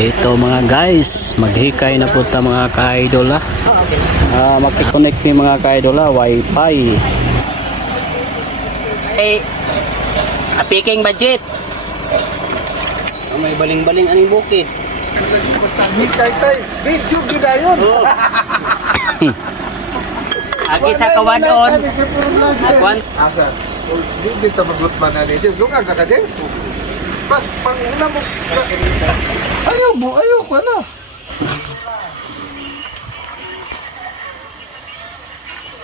Ito mga guys, maghikay na po ta mga ka-idol ha. Makikonnect ni mga ka-idol ha, wifi. Hey, apiking budget. May baling-baling aning bukid. Basta hikay tay, video gina yun. Agi sa kawadon. Kwan. Asa, di dito magutman na nito. Lungan ka ka, James. Pag una mo, ayaw ko na.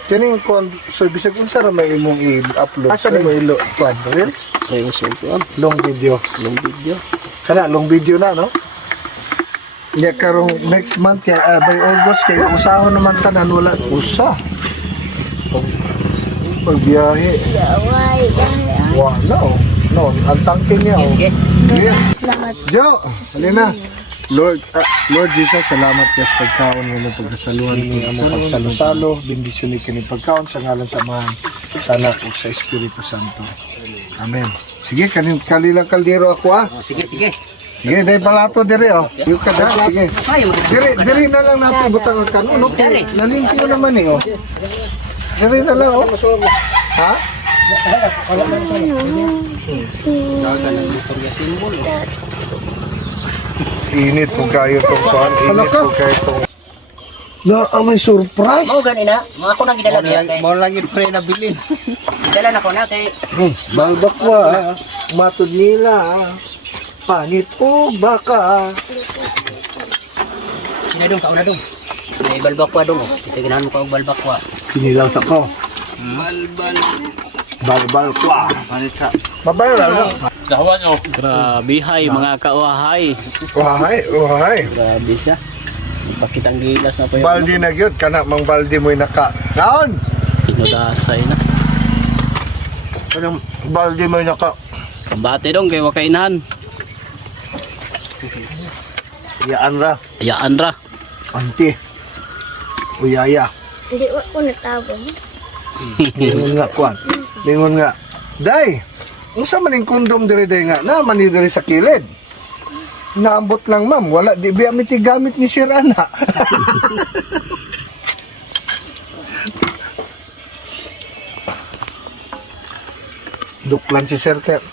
Kining kon so bisag unsa ra may imong i-upload. Asa mo ilo kwan reels? Reels ko Long video. long video. Kana long video na no? Ya karong next month kaya by August kay usahon naman tanan wala usa. Pagbiyahe. Wala oh. No, ang tangke niya oh. Sige. Jo, halina. Lord Jesus, salamat yes pagkaon mo pagkasaluhan ni amo pagsalo-salo, bendisyon ni kini pagkaon sa ngalan sa Amahan, sa Anak ug sa Espiritu Santo. Amen. Sige, kanin kalilang kaldero ako ah. Sige, sige. Sige, dahil palato dire oh. Yung kada, sige. Dire na lang natin butang ang kanon, okay? Nalimpyo naman eh oh. Dire na lang oh. Ha? Dagan ang lutong ya simbol. Init po kayo itong kuhan. Init po kayo itong... Na, may surprise! Mao gani na, mga ako nang gidala niya kay. Mo lagi pre na bilin. Gidala na ko na kay. Balbakwa, matod nila. Panit o baka. Sinadong ka una dong. May balbakwa dong. Kasi ganahan mo ka og balbakwa. Kinilang sa ko. Balbalkwa. Mabayo lang. Dahawan oh. Grabe hay mga kauhay. Wahay. Grabe siya. Ipakitang gilas na po yung Baldi na gyud kana mang baldi mo'y naka. Naon? pinudasay na. Kanang baldi mo'y naka. Pambate dong kay wakainahan. Yaan ra. Yaan ra. Anti. Uyaya. Hindi ko natabong. Lingon nga kwan. Lingon nga. Day. Unsa man ning kondom dire day nga na man diri sa kilid. Naambot lang ma'am, wala di biya miti gamit ni Sir Ana. Duklan si Sir Ker.